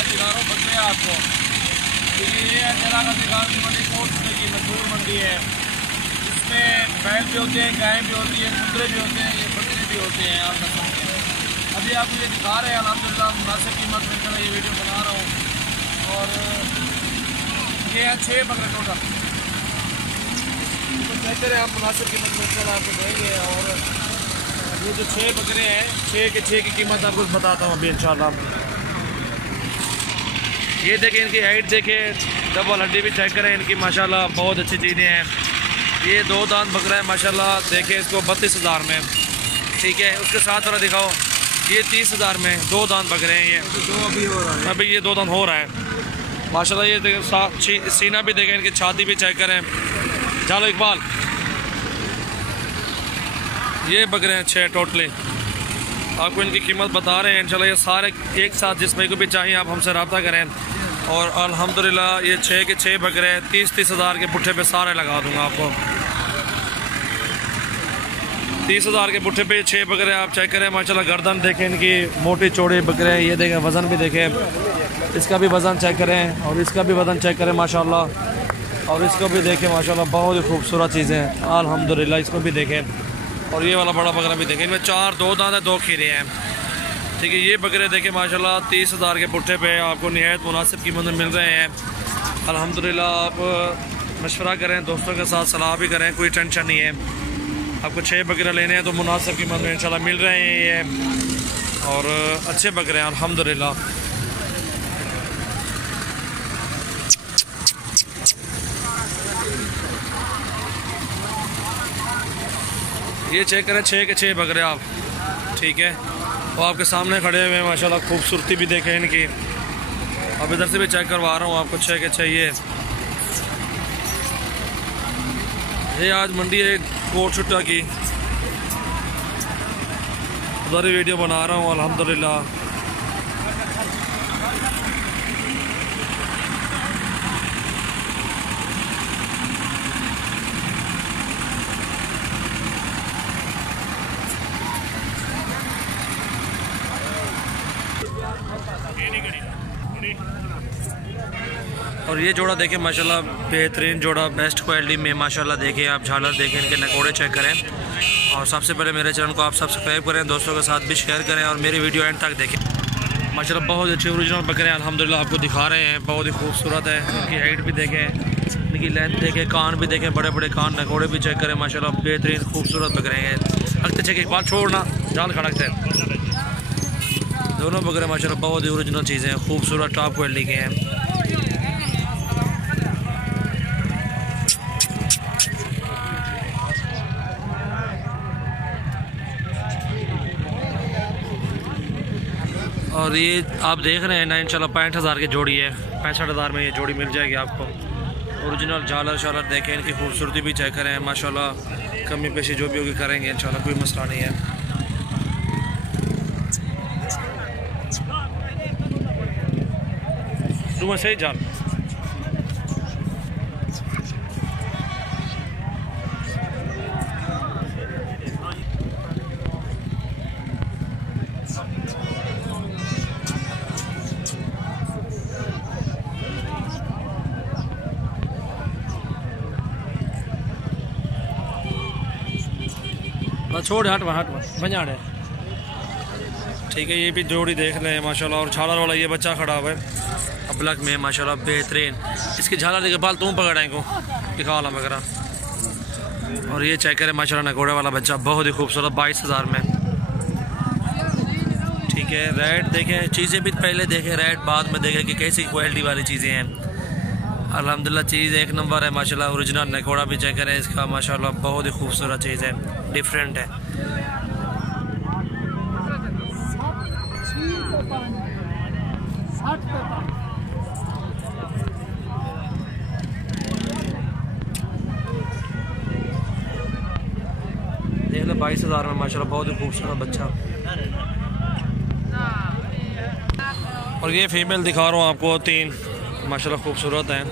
आज दिखा रहा हूँ बकरे आपको। क्योंकि ये अकेला का दिखा मंडी कोट की मशहूर मंडी है। इसमें बैल भी होते हैं, गाय भी होती है, मुद्रे भी होते हैं, ये बकरे भी होते हैं। आप समझते हैं अभी आपको ये दिखा रहे हैं अल्हम्दुलिल्लाह मुनासिब कीमत में ये वीडियो बना रहा हूँ। और ये है 6 बकरे टोटल, तो चेक करें आप मुनासिब कीमत में इंशाल्लाह आपको देंगे। और ये जो 6 बकरे हैं 6 की कीमत आपको बताता हूँ अभी इंशाल्लाह। ये देखें इनकी हाइट देखें, डबल हड्डी भी चेक करें इनकी माशाल्लाह बहुत अच्छी चीज़ें हैं। ये 2 दांत बकरा है माशाल्लाह, देखें इसको 32,000 में, ठीक है। उसके साथ वाला दिखाओ, ये 30,000 में 2 दांत बकरे हैं। ये 2 अभी हो रहा है, अभी ये 2 दांत हो रहा है माशाल्लाह। ये देखें सीना भी देखें, इनकी छाती भी चेक करें। चलो इकबाल, ये बकरे हैं 6 टोटली, आपको इनकी कीमत बता रहे हैं इंशाल्लाह। ये सारे एक साथ जिस भाई को भी चाहिए आप हमसे रब्ता करें। और अल्हम्दुलिल्लाह ये 6 के 6 बकरे हैं, 30,000 के पुट्ठे पे सारे लगा दूंगा आपको। 30,000 के पुट्ठे पे 6 बकरे आप चेक करें माशाल्लाह। गर्दन देखें इनकी मोटी चौड़ी बकरे हैं। ये देखें वज़न भी देखें, इसका भी वज़न चेक करें और इसका भी वज़न चेक करें माशाल्लाह। और इसको भी देखें माशाल्लाह, बहुत ही खूबसूरत चीज़ें हैं अल्हम्दुलिल्लाह। इसको भी देखें और ये वाला बड़ा बकरा भी देखें, इनमें 4 2 दांत है, 2 खीरे हैं, ठीक है। ये बकरे देखें माशाल्लाह 30,000 के पुट्ठे पे आपको निहायत मुनासिब कीमत में मिल रहे हैं अल्हम्दुलिल्लाह। आप मशवरा करें, दोस्तों के साथ सलाह भी करें, कोई टेंशन नहीं है। आपको 6 बकरे लेने हैं तो मुनासिब कीमत में इंशाल्लाह मिल रहे हैं ये, और अच्छे बकरे हैं अल्हम्दुलिल्लाह। ये चेक करें 6 के 6 बकरे आप, ठीक है। वो आपके सामने खड़े हुए हैं माशाल्लाह, खूबसूरती भी देखें इनकी। अब इधर से भी चेक करवा रहा हूँ आपको 6 के 6। ये आज मंडी है कोट छुट्टा की, उधर ही वीडियो बना रहा हूँ अल्हम्दुलिल्लाह। और ये जोड़ा देखें माशाल्लाह बेहतरीन जोड़ा, बेस्ट क्वालिटी में माशाल्लाह। देखें आप झालर देखें, इनके नकोड़े चेक करें। और सबसे पहले मेरे चैनल को आप सब्सक्राइब करें, दोस्तों के साथ भी शेयर करें और मेरी वीडियो एंड तक देखें। माशाल्लाह बहुत अच्छे ओरिजिनल बकरे हैं अल्हम्दुलिल्लाह, आपको दिखा रहे हैं, बहुत ही खूबसूरत है। इनकी हाइट भी देखें, इनकी लेंथ देखें, कान भी देखें, बड़े बड़े कान, नकोड़े भी चेक करें माशाल्लाह, बेहतरीन खूबसूरत बकरे हैं। अगते चेक एक बार छोड़ना जाल खड़कते हैं, दोनों बकरे माशाल्लाह बहुत ही ओरिजिनल चीज़ें हैं, खूबसूरत टॉप क्वालिटी के हैं। और ये आप देख रहे हैं ना इंशाल्लाह 65,000 की जोड़ी है, 65,000 में ये जोड़ी मिल जाएगी आपको। ओरिजिनल झालर शालर देखें, इनकी खूबसूरती भी चेक करें माशाल्लाह। कमी पेशी जो भी होगी करेंगे इंशाल्लाह, कोई मसला नहीं है। तुम सही जाल छोड़ हट बजा है, ठीक है। ये भी जोड़ी देख रहे हैं माशाल्लाह। और झालर वाला ये बच्चा खड़ा हुआ है अबलक में माशाल्लाह, बेहतरीन। इसकी झालर के बाल तुम पकड़ाएँ को दिखा वाला वगैरह। और ये चेक करें माशाल्लाह नकोड़े वाला बच्चा, बहुत ही खूबसूरत 22,000 में, ठीक है। रेट देखें, चीज़ें भी पहले देखें, रेट बाद में देखें कि कैसी क्वालिटी वाली चीज़ें हैं। अल्हम्दुलिल्लाह चीज़ एक नंबर है माशाल्लाह। ओरिजिनल नकोड़ा भी चेक करें इसका माशाल्लाह, बहुत ही खूबसूरत चीज़ है, डिफरेंट है। देख लो 22,000 में माशाल्लाह, बहुत ही खूबसूरत बच्चा। और ये फीमेल दिखा रहा हूँ आपको, 3 माशाल्लाह खूबसूरत हैं,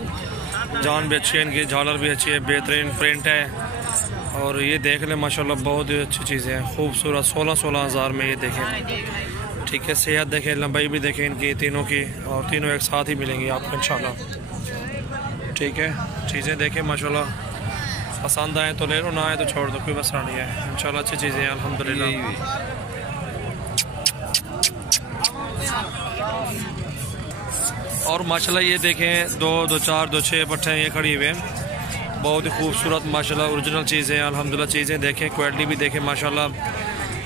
जान भी अच्छी है, इनकी झालर भी अच्छी है, बेहतरीन प्रिंट है। और ये देख लें माशाल्लाह, बहुत ही अच्छी चीज़ें हैं, खूबसूरत। 16,000 में ये देखें, ठीक है, सेहत देखें, लंबाई भी देखें इनकी तीनों की, और तीनों एक साथ ही मिलेंगी आपको इंशाल्लाह। ठीक है, चीज़ें देखें माशाल्लाह, पसंद आए तो ले लो, ना आए तो छोड़ दो, कोई मसला नहीं है इंशाल्लाह। अच्छी चीज़ें हैं अल्हम्दुलिल्लाह। और माशाल्लाह ये देखें 2 2 4 2 6 पट्टे ये खड़ी हुए हैं, बहुत ही खूबसूरत माशाल्लाह ओरिजिनल चीज़ें हैं अल्हम्दुलिल्लाह। चीज़ें देखें, क्वालिटी भी देखें माशाल्लाह।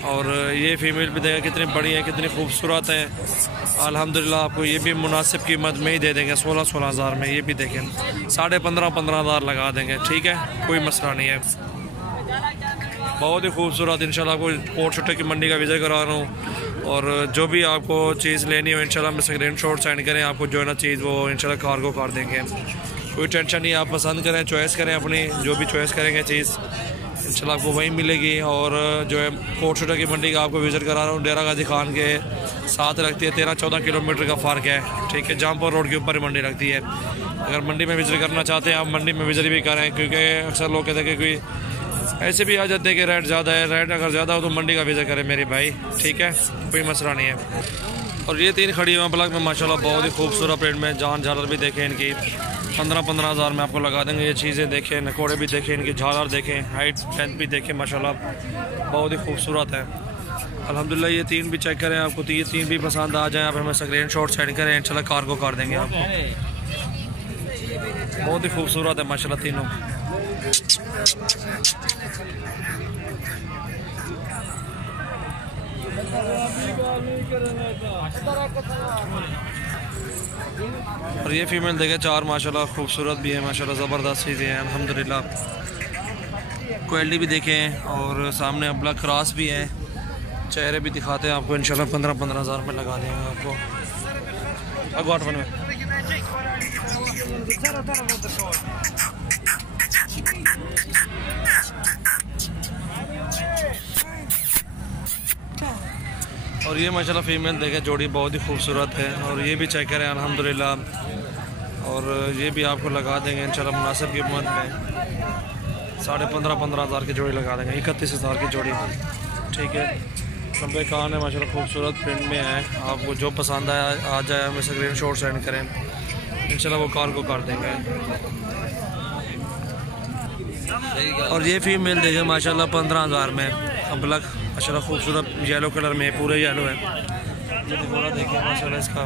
और ये फीमेल भी देखें कितनी बड़ी है, कितनी खूबसूरत है अल्हम्दुलिल्लाह। आपको ये भी मुनासिब कीमत में ही दे देंगे, 16 हज़ार में। ये भी देखें 15.5 हज़ार लगा देंगे, ठीक है, कोई मसला नहीं है। बहुत ही खूबसूरत इंशाल्लाह। आपको कोट छुट्टे की मंडी का विज़िट करा रहा हूँ, और जो भी आपको चीज़ लेनी हो इंशाल्लाह मैं स्क्रीनशॉट सेंड करें, आपको जो है ना चीज़ वो इंशाल्लाह कार्गो कर देंगे। कोई टेंशन नहीं, आप पसंद करें, चॉइस करें अपनी, जो भी चॉइस करेंगे चीज़ इंशाल्लाह आपको वहीं मिलेगी। और जो है कोट छुट्टे की मंडी का आपको विज़िट करा रहा हूँ, डेरा गाजी खान के साथ लगती है, 13-14 किलोमीटर का फ़र्क है, ठीक है। जहाँपुर रोड के ऊपर ही मंडी लगती है। अगर मंडी में विज़िट करना चाहते हैं आप, मंडी में विज़िट भी करें, क्योंकि अक्सर लोग कहते हैं कि कोई ऐसे भी आ जाते हैं कि रेट ज़्यादा है, रेट अगर ज़्यादा हो तो मंडी का विज़िट करें मेरे भाई, ठीक है, कोई मसला नहीं है। और ये 3 खड़ी हुई ब्लॉक में माशाल्लाह, बहुत ही खूबसूरत प्रिंट में, जान झालर भी देखें इनकी, 15-15 हज़ार में आपको लगा देंगे। ये चीज़ें देखें, नकोड़े भी देखें, इनकी झालर देखें, हाइट लेंथ भी देखें माशाल्लाह, बहुत ही खूबसूरत है अल्हम्दुलिल्लाह। ये 3 भी चेक करें, आपको ये 3 भी पसंद आ जाए, आप हमें स्क्रीनशॉट सेंड करें, इंशाल्लाह कार्गो कर देंगे आपको। बहुत ही खूबसूरत है माशाल्लाह तीनों। और ये फीमेल देखे 4 माशाल्लाह खूबसूरत भी है माशाल्लाह, ज़बरदस्त चीज़ें हैं अल्हम्दुलिल्लाह। क्वालिटी भी देखें, और सामने अबला क्रॉस भी है, चेहरे भी दिखाते हैं आपको इंशाल्लाह। 15-15 हज़ार में लगा देंगे आपको अगवाटवन में। और ये माशाल्लाह फीमेल देखें, जोड़ी बहुत ही खूबसूरत है, और ये भी चेक करें अल्हम्दुलिल्लाह। और ये भी आपको लगा देंगे इंशाल्लाह मुनासिब कीमत में, 15.5 हज़ार की जोड़ी लगा देंगे, 31 हज़ार की जोड़ी, ठीक है। लंबे कान है माशाल्लाह, खूबसूरत प्रिंट में है, आपको जो पसंद आया आ जाए, हमें स्क्रीनशॉट सेंड करें, इंशाल्लाह वो कार्गो कर देंगे। और ये फीमेल देखें माशाल्लाह 15 हज़ार में, अबलक माशाल्लाह खूबसूरत येलो कलर में, पूरे येलो है। ये दिखोरा देखें माशाल्लाह इसका।